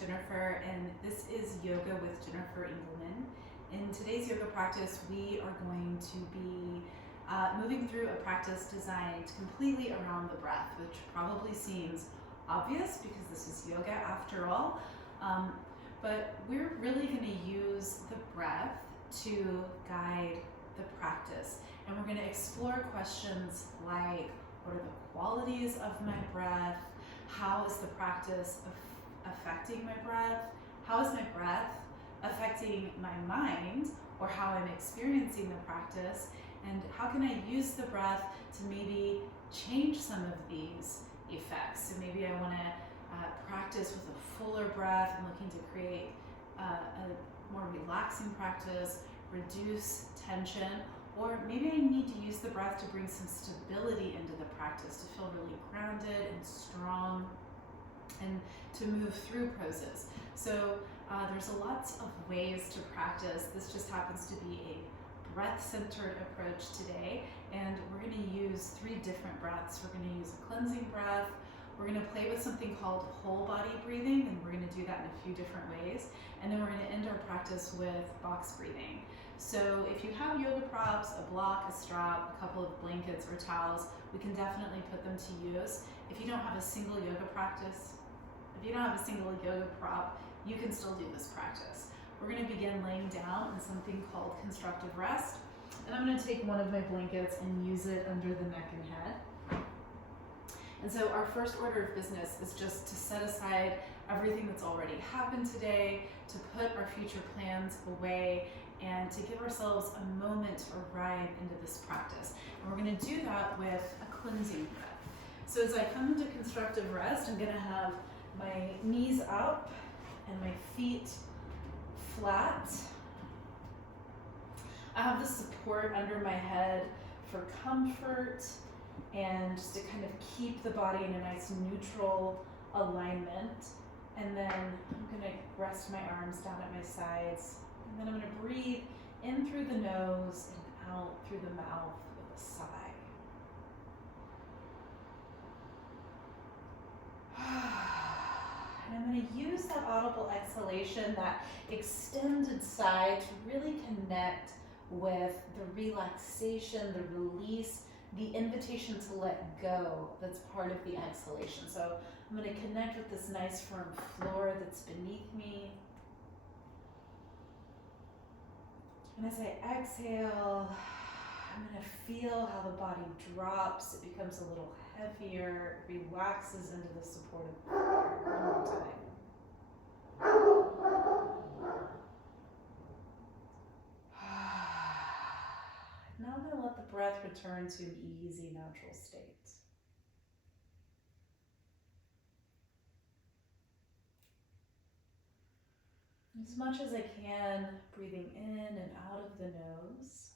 Jennifer, and this is Yoga with Jennifer Engelman. In today's yoga practice, we are going to be moving through a practice designed completely around the breath, which probably seems obvious because this is yoga after all. But we're really going to use the breath to guide the practice. And we're going to explore questions like, what are the qualities of my breath? How is the practice affecting my breath? How is my breath affecting my mind, or how I'm experiencing the practice? And how can I use the breath to maybe change some of these effects? So maybe I want to practice with a fuller breath. I'm looking to create a more relaxing practice, reduce tension, or maybe I need to use the breath to bring some stability into the practice, to feel really grounded and strong, and to move through poses. So there's lots of ways to practice. This just happens to be a breath-centered approach today, and we're going to use 3 different breaths. We're going to use a cleansing breath. We're going to play with something called whole body breathing, and we're going to do that in a few different ways. And then we're going to end our practice with box breathing. So if you have yoga props, a block, a strap, a couple of blankets or towels, we can definitely put them to use. If you don't have a single yoga practice, if you don't have a single yoga prop, you can still do this practice. We're going to begin laying down in something called constructive rest. And I'm going to take one of my blankets and use it under the neck and head. And so our first order of business is just to set aside everything that's already happened today, to put our future plans away, and to give ourselves a moment to arrive into this practice. And we're going to do that with a cleansing breath. So as I come into constructive rest, I'm going to have my knees up and my feet flat. I have the support under my head for comfort and just to kind of keep the body in a nice neutral alignment. And then I'm going to rest my arms down at my sides. And then I'm going to breathe in through the nose and out through the mouth with a sigh. And I'm going to use that audible exhalation, that extended sigh, to really connect with the relaxation, the release, the invitation to let go that's part of the exhalation. So I'm going to connect with this nice firm floor that's beneath me. And as I exhale, I'm going to feel how the body drops. It becomes a little heavier, relaxes into the supportive floor. One more time. Now I'm going to let the breath return to an easy, natural state. As much as I can, breathing in and out of the nose.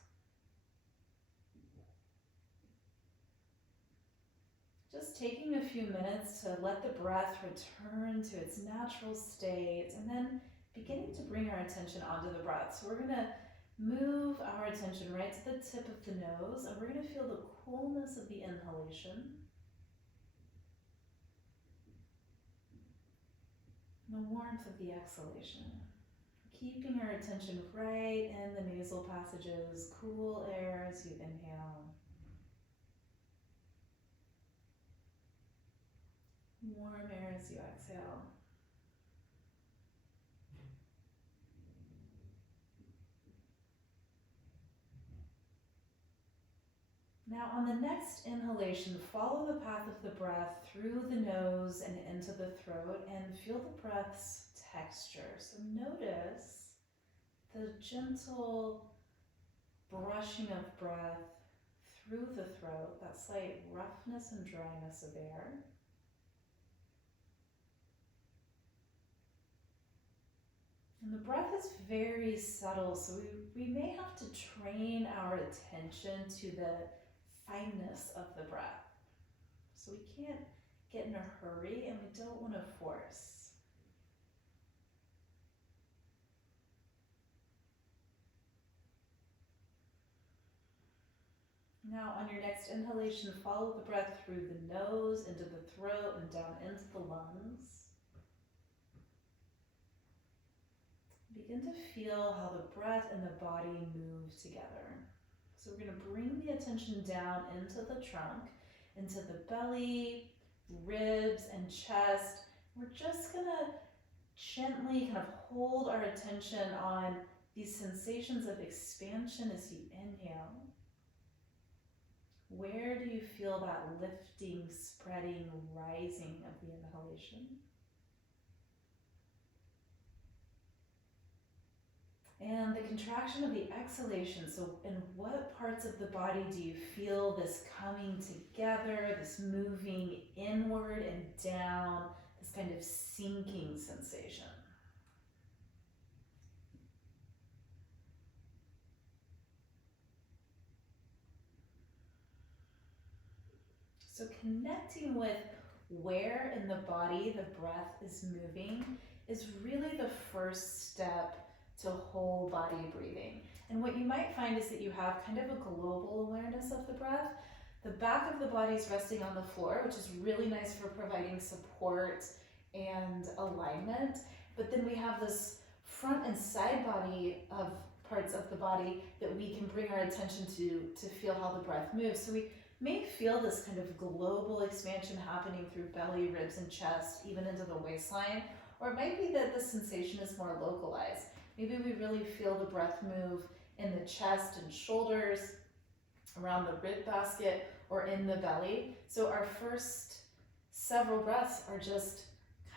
Just taking a few minutes to let the breath return to its natural state, and then beginning to bring our attention onto the breath. So we're going to move our attention right to the tip of the nose, and we're going to feel the coolness of the inhalation and the warmth of the exhalation. Keeping our attention right in the nasal passages, cool air as you inhale. Warm air as you exhale. Now on the next inhalation, follow the path of the breath through the nose and into the throat, and feel the breath's texture. So notice the gentle brushing of breath through the throat, that slight roughness and dryness of air. And the breath is very subtle, so we may have to train our attention to the fineness of the breath. So we can't get in a hurry, and we don't want to force. Now on your next inhalation, follow the breath through the nose, into the throat, and down into the lungs. begin to feel how the breath and the body move together. So we're going to bring the attention down into the trunk, into the belly, ribs, and chest. We're just going to gently kind of hold our attention on these sensations of expansion as you inhale. Where do you feel that lifting, spreading, rising of the inhalation? And the contraction of the exhalation. So in what parts of the body do you feel this coming together, this moving inward and down, this kind of sinking sensation? So connecting with where in the body the breath is moving is really the first step to whole body breathing. And what you might find is that you have kind of a global awareness of the breath. The back of the body is resting on the floor, which is really nice for providing support and alignment. But then we have this front and side body of parts of the body that we can bring our attention to feel how the breath moves. So we may feel this kind of global expansion happening through belly, ribs, and chest, even into the waistline. Or it might be that the sensation is more localized. Maybe we really feel the breath move in the chest and shoulders, around the rib basket, or in the belly. So our first several breaths are just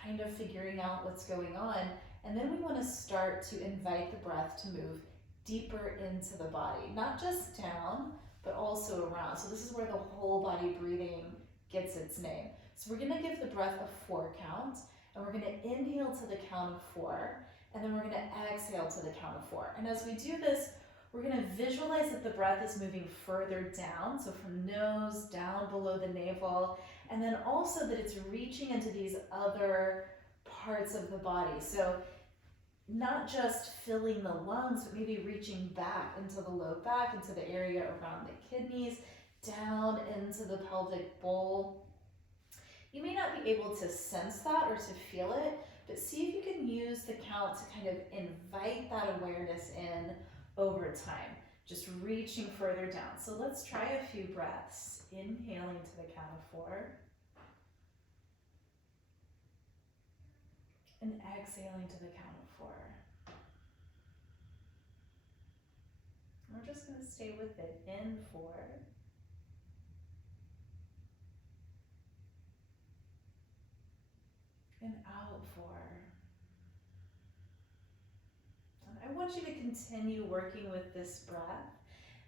kind of figuring out what's going on. And then we want to start to invite the breath to move deeper into the body, not just down, but also around. So this is where the whole body breathing gets its name. So we're going to give the breath a 4 count, and we're going to inhale to the count of 4, and then we're going to exhale to the count of 4. And as we do this, we're going to visualize that the breath is moving further down, so from nose down below the navel, and then also that it's reaching into these other parts of the body. So not just filling the lungs, but maybe reaching back into the low back, into the area around the kidneys, down into the pelvic bowl. You may not be able to sense that or to feel it, but see if you can use the count to kind of invite that awareness in over time, just reaching further down. So let's try a few breaths, inhaling to the count of 4, and exhaling to the count of 4. We're just going to stay with it. In 4, and out 4. And I want you to continue working with this breath.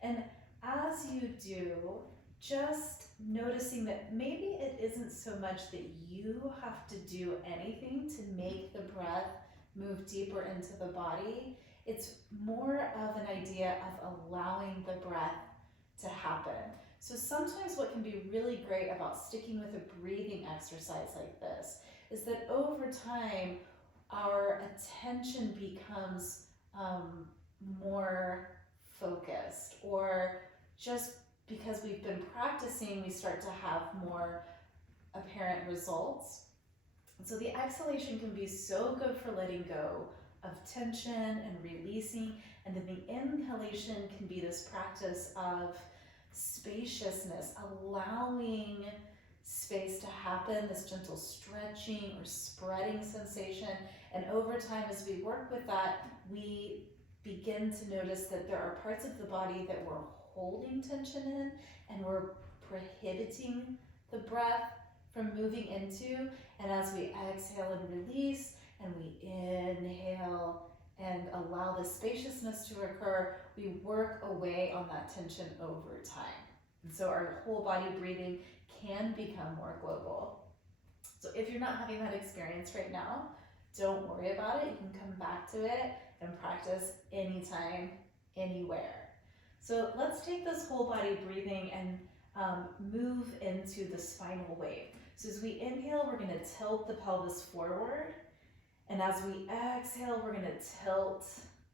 And as you do, just noticing that maybe it isn't so much that you have to do anything to make the breath move deeper into the body. It's more of an idea of allowing the breath to happen. So sometimes what can be really great about sticking with a breathing exercise like this is that over time, our attention becomes more focused, or just because we've been practicing, we start to have more apparent results. And so the exhalation can be so good for letting go of tension and releasing, and then the inhalation can be this practice of spaciousness, allowing space to happen, this gentle stretching or spreading sensation. And over time, as we work with that, we begin to notice that there are parts of the body that we're holding tension in, and we're prohibiting the breath from moving into. And as we exhale and release, and we inhale and allow the spaciousness to occur, we work away on that tension over time. And so our whole body breathing can become more global. So if you're not having that experience right now, don't worry about it. You can come back to it and practice anytime, anywhere. So let's take this whole body breathing and move into the spinal wave. So as we inhale, we're going to tilt the pelvis forward. And as we exhale, we're going to tilt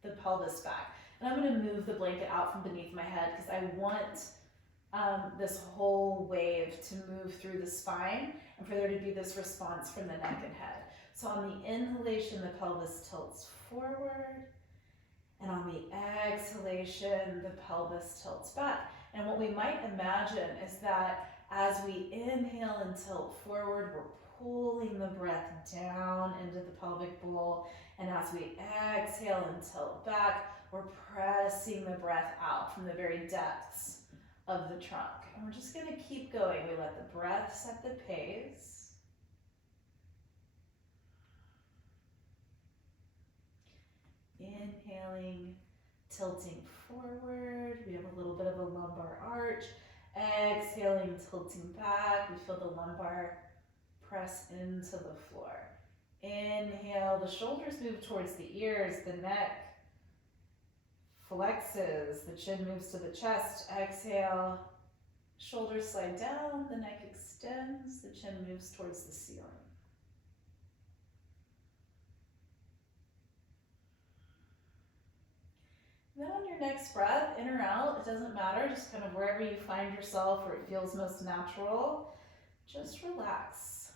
the pelvis back. And I'm going to move the blanket out from beneath my head because I want this whole wave to move through the spine and for there to be this response from the neck and head. So on the inhalation, the pelvis tilts forward. And on the exhalation, the pelvis tilts back. And what we might imagine is that as we inhale and tilt forward, we're pulling the breath down into the pelvic bowl. And as we exhale and tilt back, we're pressing the breath out from the very depths of the trunk. And we're just gonna keep going. We let the breath set the pace. Inhaling, tilting forward. We have a little bit of a lumbar arch. Exhaling, tilting back. We feel the lumbar press into the floor. Inhale, the shoulders move towards the ears, the neck flexes, the chin moves to the chest. Exhale, shoulders slide down, the neck extends, the chin moves towards the ceiling. Then on your next breath, in or out, it doesn't matter, just kind of wherever you find yourself, where it feels most natural, just relax.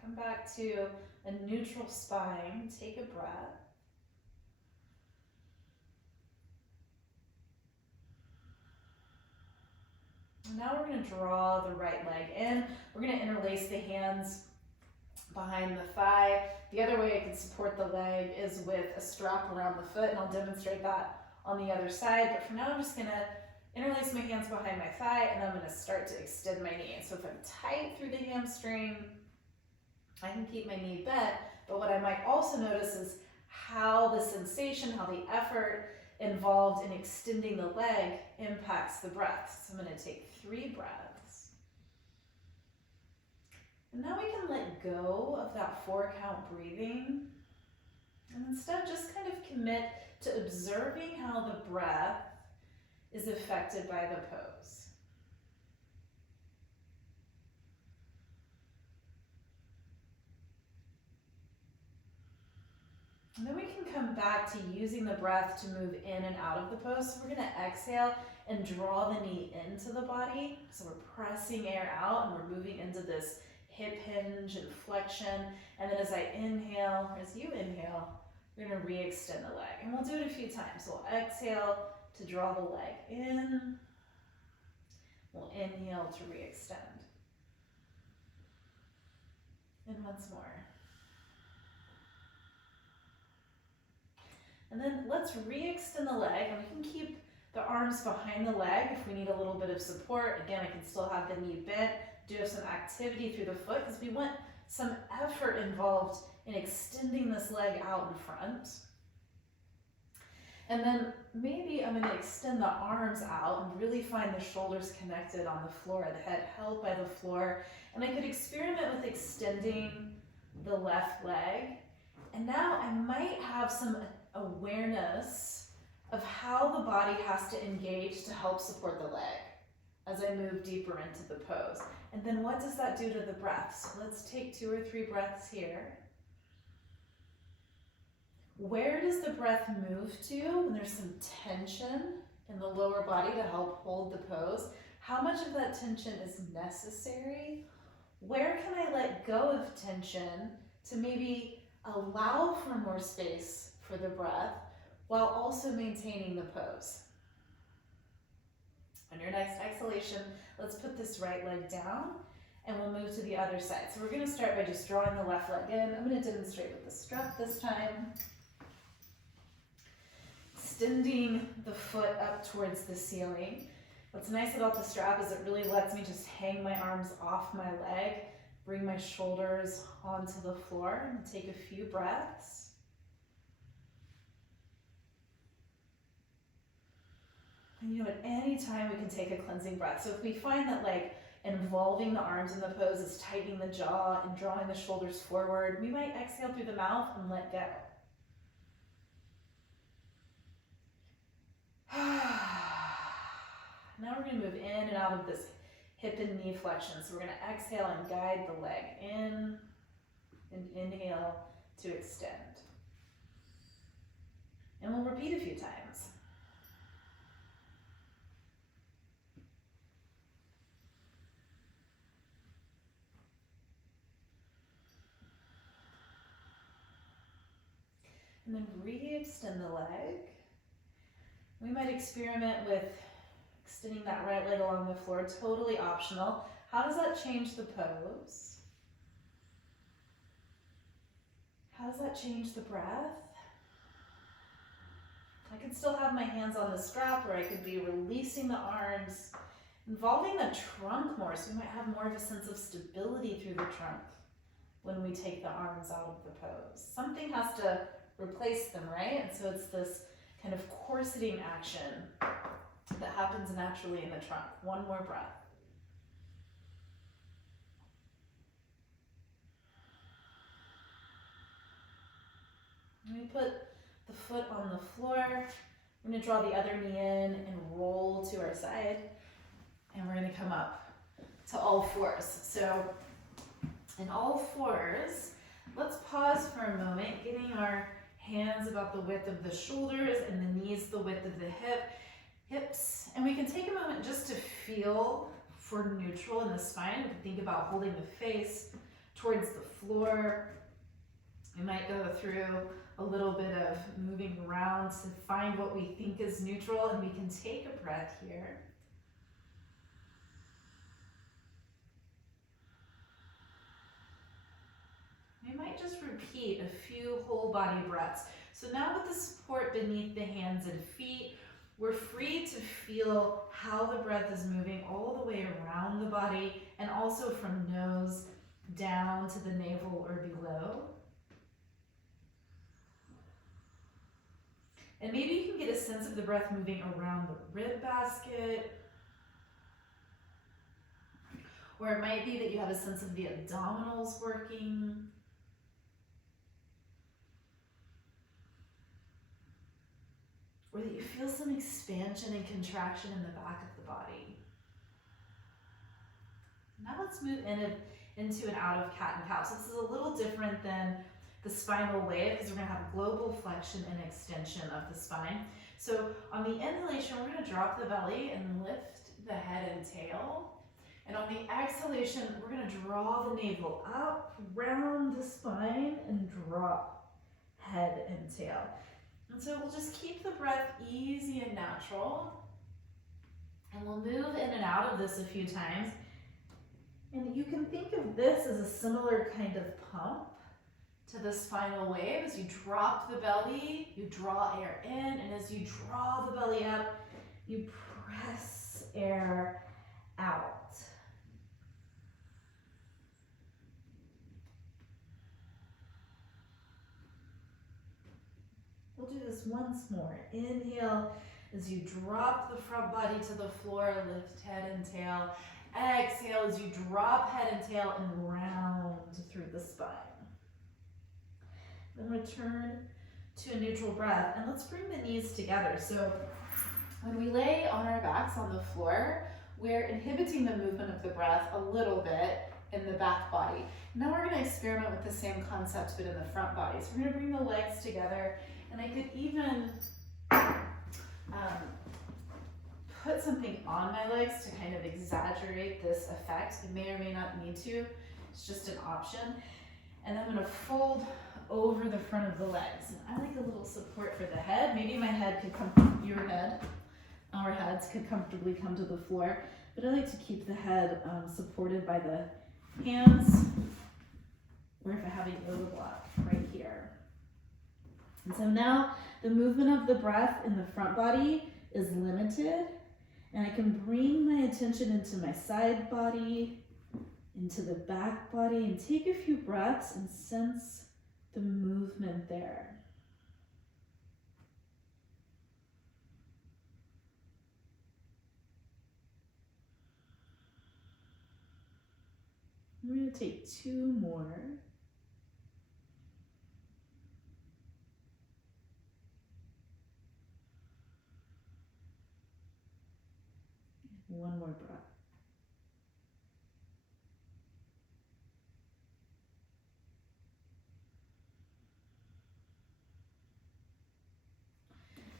Come back to a neutral spine, take a breath. And now we're going to draw the right leg in. We're going to interlace the hands behind the thigh. The other way I can support the leg is with a strap around the foot, and I'll demonstrate that on the other side. But for now, I'm just going to interlace my hands behind my thigh, and I'm going to start to extend my knee. So if I'm tight through the hamstring, I can keep my knee bent, but what I might also notice is how the sensation, how the effort involved in extending the leg impacts the breath. So I'm going to take 3 breaths. And now we can let go of that 4-count breathing and instead just kind of commit to observing how the breath is affected by the pose. And then we can come back to using the breath to move in and out of the pose. So we're going to exhale and draw the knee into the body. So we're pressing air out and we're moving into this hip hinge and flexion. And then as I inhale, or as you inhale, we're going to re-extend the leg. And we'll do it a few times. So we'll exhale to draw the leg in. We'll inhale to re-extend. And once more. And then let's re-extend the leg, and we can keep the arms behind the leg if we need a little bit of support. Again, I can still have the knee bent, do have some activity through the foot because we want some effort involved in extending this leg out in front. And then maybe I'm going to extend the arms out and really find the shoulders connected on the floor, the head held by the floor. And I could experiment with extending the left leg. And now I might have some awareness of how the body has to engage to help support the leg as I move deeper into the pose. And then what does that do to the breath? So let's take 2 or 3 breaths here. Where does the breath move to when there's some tension in the lower body to help hold the pose? How much of that tension is necessary? Where can I let go of tension to maybe allow for more space for the breath while also maintaining the pose? On your next exhalation, let's put this right leg down and we'll move to the other side. So we're going to start by just drawing the left leg in. I'm going to demonstrate with the strap this time. Extending the foot up towards the ceiling. What's nice about the strap is it really lets me just hang my arms off my leg, bring my shoulders onto the floor, and take a few breaths. And you know, at any time we can take a cleansing breath. So if we find that like involving the arms in the pose is tightening the jaw and drawing the shoulders forward, we might exhale through the mouth and let go. Now we're going to move in and out of this hip and knee flexion. So we're going to exhale and guide the leg in and inhale to extend. And we'll repeat a few times. And then re-extend the leg. We might experiment with extending that right leg along the floor, totally optional. How does that change the pose? How does that change the breath? I could still have my hands on the strap, or I could be releasing the arms, involving the trunk more, so we might have more of a sense of stability through the trunk when we take the arms out of the pose. Something has to replace them, right? And so it's this kind of corseting action that happens naturally in the trunk. One more breath. And we put the foot on the floor. We're going to draw the other knee in and roll to our side. And we're going to come up to all fours. So in all fours, let's pause for a moment, getting our hands about the width of the shoulders and the knees the width of the hips. And we can take a moment just to feel for neutral in the spine. We can think about holding the face towards the floor. We might go through a little bit of moving around to find what we think is neutral, and we can take a breath here. We might just repeat a few whole body breaths. So now with the support beneath the hands and feet, we're free to feel how the breath is moving all the way around the body, and also from nose down to the navel or below. And maybe you can get a sense of the breath moving around the rib basket. Or it might be that you have a sense of the abdominals working. Or that you feel some expansion and contraction in the back of the body. Now let's move into and out of cat and cow. So this is a little different than the spinal wave, because we're going to have global flexion and extension of the spine. So on the inhalation, we're going to drop the belly and lift the head and tail. And on the exhalation, we're going to draw the navel up, round the spine, and drop head and tail. And so we'll just keep the breath easy and natural. And we'll move in and out of this a few times. And you can think of this as a similar kind of pump to the spinal wave. As you drop the belly, you draw air in, and as you draw the belly up, you press air out. We'll do this once more. Inhale as you drop the front body to the floor, lift head and tail. Exhale as you drop head and tail and round through the spine. Then return to a neutral breath, and let's bring the knees together. So when we lay on our backs on the floor, we're inhibiting the movement of the breath a little bit in the back body. Now we're going to experiment with the same concept, but in the front body. So we're going to bring the legs together, and I could even put something on my legs to kind of exaggerate this effect. It may or may not need to. It's just an option. And then I'm going to fold over the front of the legs. And I like a little support for the head. Maybe my head could come, our heads could comfortably come to the floor, but I like to keep the head supported by the hands, or if I have a yoga block right here. And so now the movement of the breath in the front body is limited, and I can bring my attention into my side body, into the back body, and take a few breaths and sense the movement there. We're going to take two more. One more breath.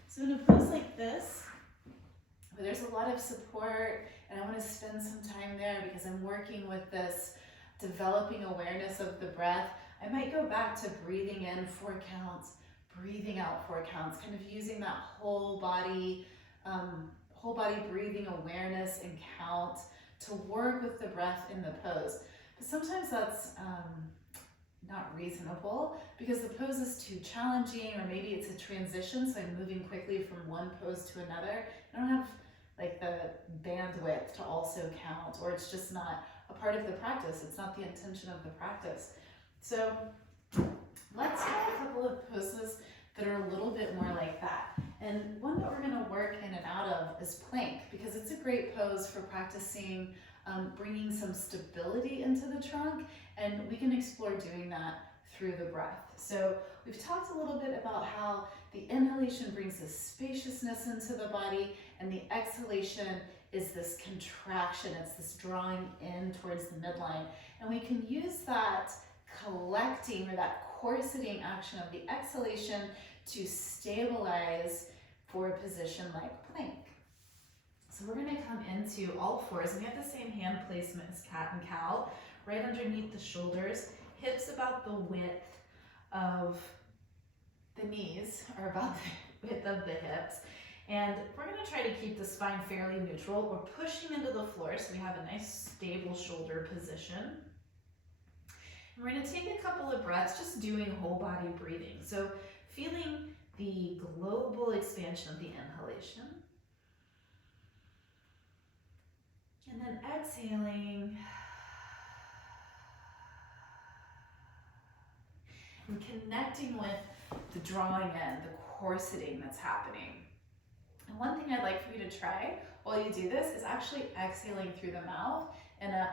So in a pose like this, where there's a lot of support, and I want to spend some time there because I'm working with this developing awareness of the breath, I might go back to breathing in 4 counts, breathing out 4 counts, kind of using that whole body breathing awareness and count to work with the breath in the pose. But sometimes that's not reasonable because the pose is too challenging, or maybe it's a transition, so I'm moving quickly from one pose to another. I don't have like the bandwidth to also count, or it's just not a part of the practice. It's not the intention of the practice. So let's try a couple of poses that are a little bit more like that. And one that we're going to work in and out of is plank, because it's a great pose for practicing bringing some stability into the trunk, and we can explore doing that through the breath. So we've talked a little bit about how the inhalation brings this spaciousness into the body, and the exhalation is this contraction. It's this drawing in towards the midline. And we can use that collecting or that corseting action of the exhalation to stabilize for a position like plank. So we're going to come into all fours, and we have the same hand placement as cat and cow, right underneath the shoulders, hips about the width of the knees, or about the width of the hips. And we're going to try to keep the spine fairly neutral. We're pushing into the floor, so we have a nice stable shoulder position. And we're going to take a couple of breaths just doing whole body breathing. So feeling the global expansion of the inhalation. And then exhaling. And connecting with the drawing in, the corseting that's happening. And one thing I'd like for you to try while you do this is actually exhaling through the mouth in a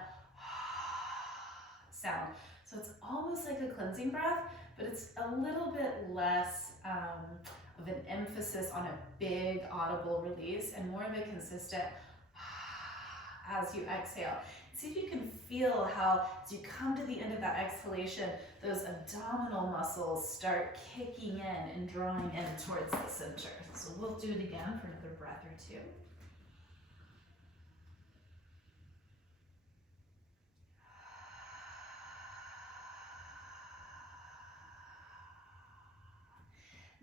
sound. So it's almost like a cleansing breath, but it's a little bit less of an emphasis on a big audible release and more of a consistent as you exhale. See if you can feel how, as you come to the end of that exhalation, those abdominal muscles start kicking in and drawing in towards the center. So we'll do it again for another breath or two.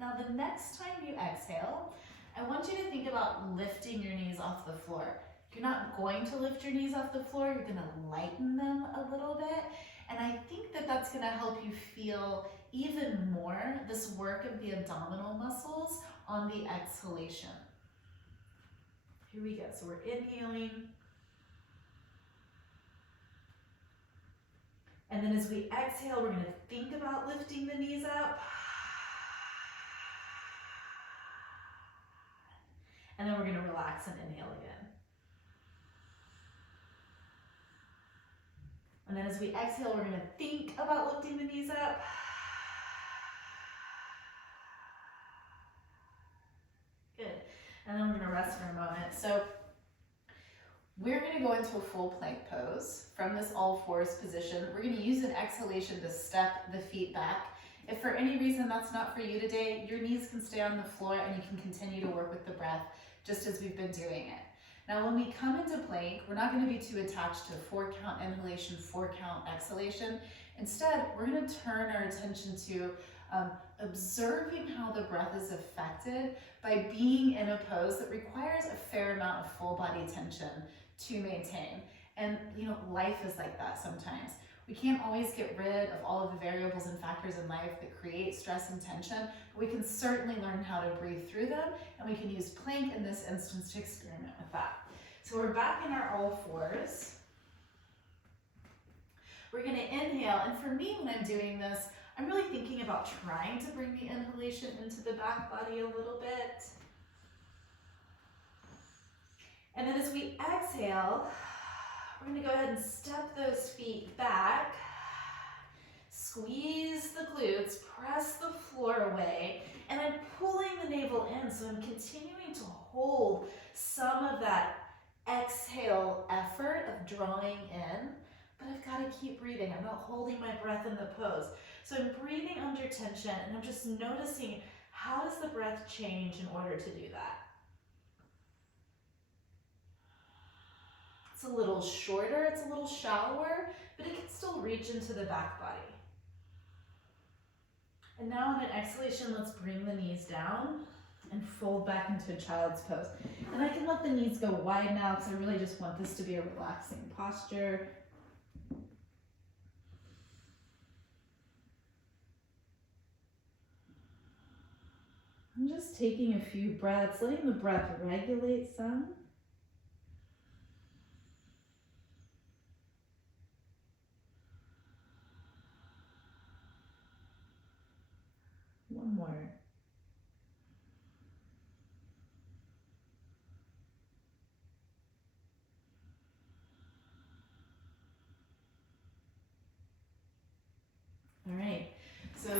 Now the next time you exhale, I want you to think about lifting your knees off the floor. You're not going to lift your knees off the floor, you're going to lighten them a little bit. And I think that that's going to help you feel even more this work of the abdominal muscles on the exhalation. Here we go. So we're inhaling. And then as we exhale, we're going to think about lifting the knees up. And then we're going to relax and inhale again. And then as we exhale, we're going to think about lifting the knees up. Good. And then we're going to rest for a moment. So we're going to go into a full plank pose from this all fours position. We're going to use an exhalation to step the feet back. If for any reason that's not for you today, your knees can stay on the floor and you can continue to work with the breath just as we've been doing it. Now when we come into plank, we're not going to be too attached to 4 count inhalation, 4 count exhalation. Instead, we're going to turn our attention to observing how the breath is affected by being in a pose that requires a fair amount of full body tension to maintain. And you know, life is like that sometimes. We can't always get rid of all of the variables and factors in life that create stress and tension, but we can certainly learn how to breathe through them, and we can use plank in this instance to experiment with that. So we're back in our all fours. We're going to inhale, and for me when I'm doing this, I'm really thinking about trying to bring the inhalation into the back body a little bit. And then as we exhale, we're going to go ahead and step those feet back, squeeze the glutes, press the floor away, and I'm pulling the navel in, so I'm continuing to hold some of that exhale effort of drawing in, but I've got to keep breathing. I'm not holding my breath in the pose. So I'm breathing under tension, and I'm just noticing how does the breath change in order to do that. It's a little shorter, it's a little shallower, but it can still reach into the back body. And now on an exhalation, let's bring the knees down and fold back into a child's pose. And I can let the knees go wide now because I really just want this to be a relaxing posture. I'm just taking a few breaths, letting the breath regulate some. One more. All right, so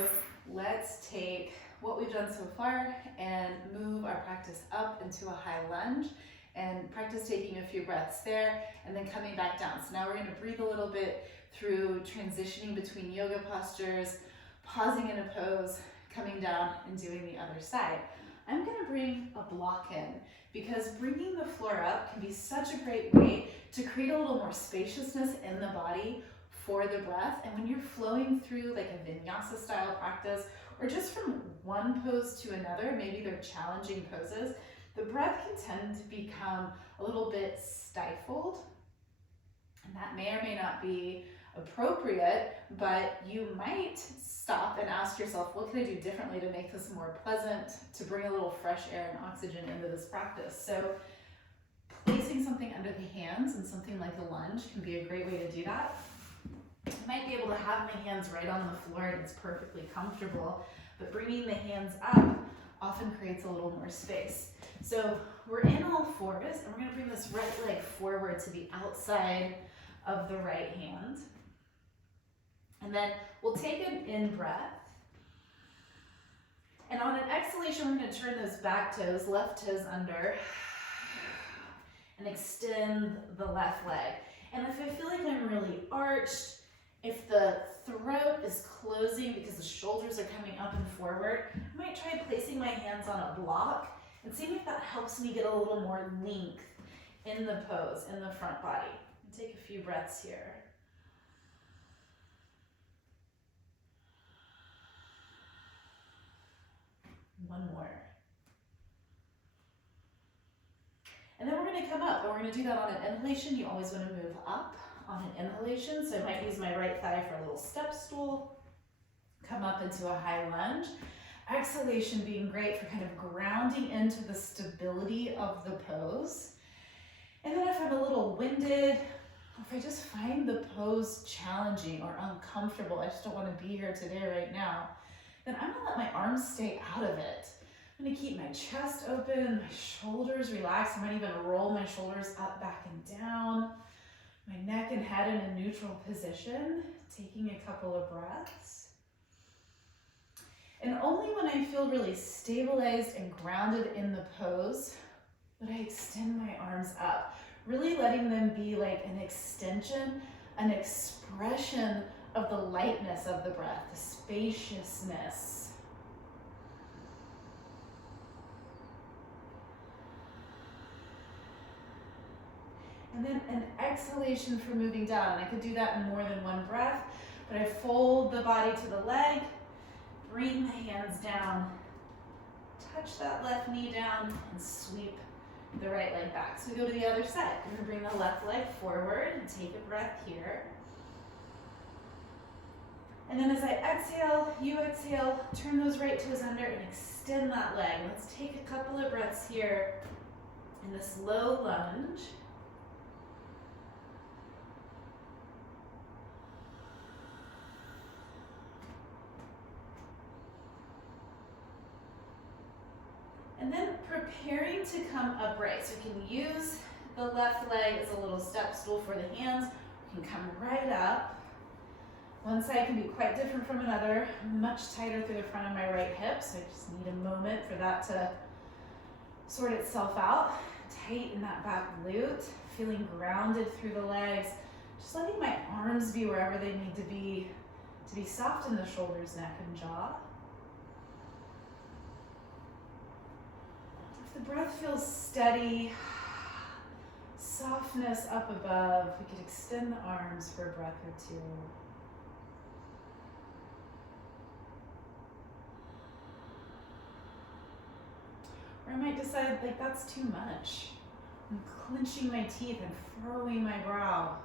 let's take what we've done so far and move our practice up into a high lunge and practice taking a few breaths there and then coming back down. So now we're going to breathe a little bit through transitioning between yoga postures, pausing in a pose, coming down and doing the other side. I'm going to bring a block in because bringing the floor up can be such a great way to create a little more spaciousness in the body for the breath. And when you're flowing through like a vinyasa style practice or just from one pose to another, maybe they're challenging poses, the breath can tend to become a little bit stifled. And that may or may not be appropriate, but you might stop and ask yourself, what can I do differently to make this more pleasant, to bring a little fresh air and oxygen into this practice? So placing something under the hands and something like a lunge can be a great way to do that. I might be able to have my hands right on the floor and it's perfectly comfortable, but bringing the hands up often creates a little more space. So we're in all fours and we're going to bring this right leg forward to the outside of the right hand. And then we'll take an in breath. And on an exhalation, we're going to turn those back toes, left toes under, and extend the left leg. And if I feel like I'm really arched, if the throat is closing because the shoulders are coming up and forward, I might try placing my hands on a block and seeing if that helps me get a little more length in the pose, in the front body. Take a few breaths here. One more. And then we're going to come up, and we're going to do that on an inhalation. You always want to move up on an inhalation, so I might use my right thigh for a little step stool, come up into a high lunge. Exhalation being great for kind of grounding into the stability of the pose. And then if I'm a little winded, if I just find the pose challenging or uncomfortable, I just don't want to be here today right now, then I'm going to let my arms stay out of it. I'm going to keep my chest open, my shoulders relaxed. I might even roll my shoulders up, back, and down. My neck and head in a neutral position, taking a couple of breaths. And only when I feel really stabilized and grounded in the pose would I extend my arms up, really letting them be like an extension, an expression of the lightness of the breath, the spaciousness. And then an exhalation for moving down. And I could do that in more than one breath, but I fold the body to the leg, bring the hands down, touch that left knee down, and sweep the right leg back. So we go to the other side. We're going to bring the left leg forward and take a breath here. And then as I exhale, you exhale, turn those right toes under and extend that leg. Let's take a couple of breaths here in this low lunge. And then preparing to come upright. So we can use the left leg as a little step stool for the hands. We can come right up. One side can be quite different from another, much tighter through the front of my right hip, so I just need a moment for that to sort itself out. Tighten that back glute, feeling grounded through the legs, just letting my arms be wherever they need to be soft in the shoulders, neck, and jaw. If the breath feels steady, softness up above, we could extend the arms for a breath or two. might decide like that's too much. I'm clenching my teeth and furrowing my brow.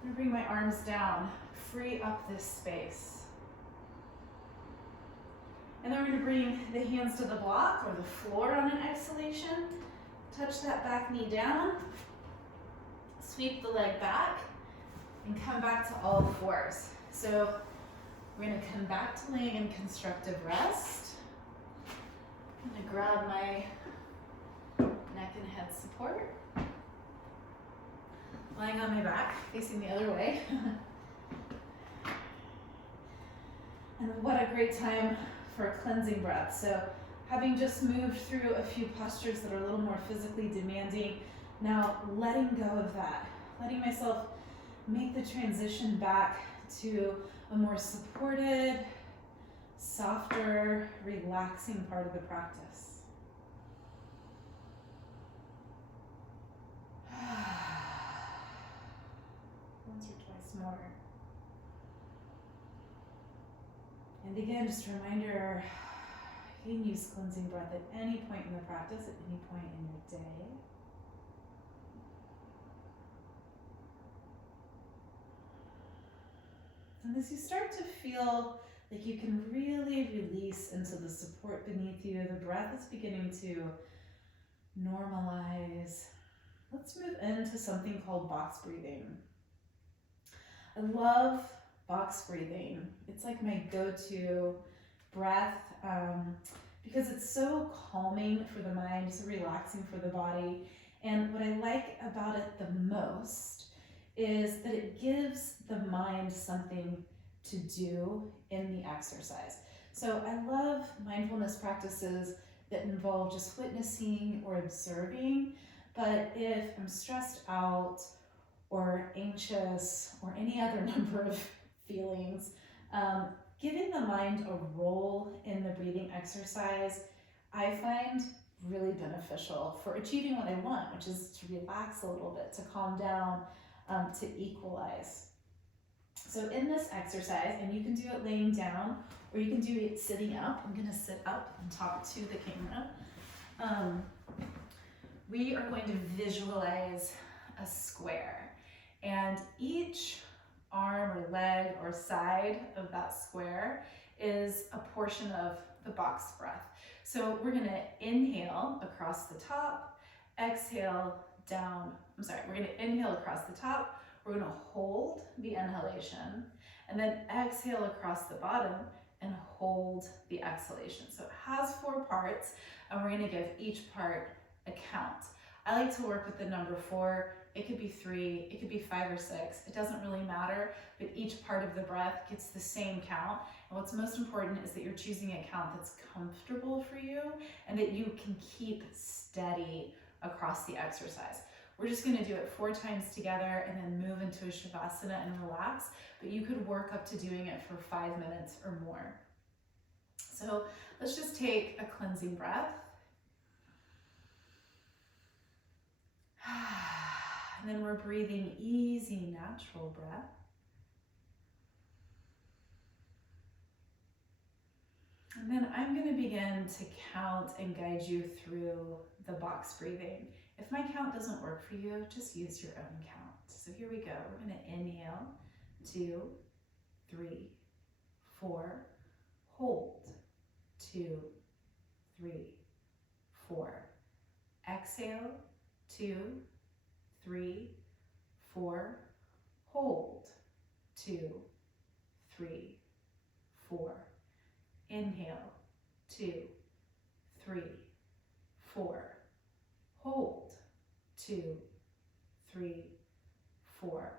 I'm gonna bring my arms down, free up this space. And then we're gonna bring the hands to the block or the floor on an exhalation. Touch that back knee down. Sweep the leg back and come back to all fours. So we're gonna come back to laying in constructive rest. I'm gonna grab my neck and head support. Lying on my back, facing the other way. And what a great time for a cleansing breath. So having just moved through a few postures that are a little more physically demanding, now letting go of that, letting myself make the transition back to a more supported, softer, relaxing part of the practice. Once or twice more. And again, just a reminder, you can use cleansing breath at any point in the practice, at any point in your day. And as you start to feel like you can really release into the support beneath you, the breath is beginning to normalize. Let's move into something called box breathing. I love box breathing. It's like my go-to breath because it's so calming for the mind, so relaxing for the body. And what I like about it the most is that it gives the mind something to do in the exercise. So I love mindfulness practices that involve just witnessing or observing, but if I'm stressed out or anxious or any other number of feelings, giving the mind a role in the breathing exercise, I find really beneficial for achieving what I want, which is to relax a little bit, to calm down, to equalize. So in this exercise, and you can do it laying down or you can do it sitting up. I'm gonna sit up and talk to the camera. We are going to visualize a square, and each arm or leg or side of that square is a portion of the box breath. So we're gonna inhale across the top, exhale down. We're gonna inhale across the top, we're gonna hold the inhalation, and then exhale across the bottom and hold the exhalation. So it has 4 parts, and we're gonna give each part a count. I like to work with the number 4. It could be 3, it could be 5 or 6. It doesn't really matter, but each part of the breath gets the same count. And what's most important is that you're choosing a count that's comfortable for you and that you can keep steady across the exercise. We're just gonna do it 4 times together and then move into a Shavasana and relax, but you could work up to doing it for 5 minutes or more. So let's just take a cleansing breath. And then we're breathing easy, natural breath. And then I'm going to begin to count and guide you through the box breathing. If my count doesn't work for you, just use your own count. So here we go. We're going to inhale, 2, 3, 4, hold, 2, 3, 4. Exhale, 2, 3, 4, hold, 2, 3, 4. Inhale, 2, 3, 4. Hold, 2, 3, 4.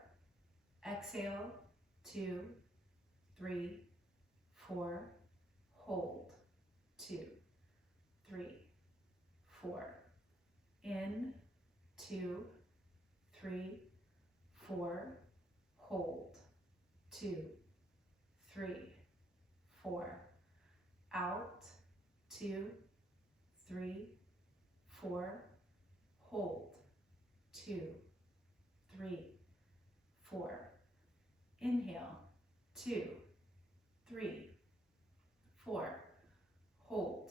Exhale, 2, 3, 4. Hold, 2, 3, 4. In, 2, 3, 4. Hold, 2, 3, 4. Out, 2, 3, 4. Hold, 2, 3, 4. Inhale, 2, 3, 4. Hold,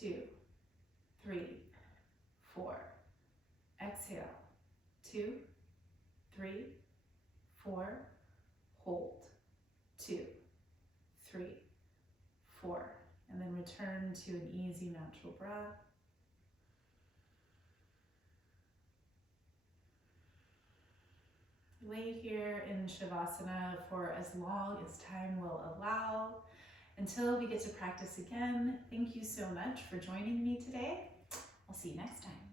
2, 3, 4. Exhale. 2, 3, 4. Hold. 2, 3, 4. And then return to an easy natural breath. Lay here in Shavasana for as long as time will allow until we get to practice again. Thank you so much for joining me today. I'll see you next time.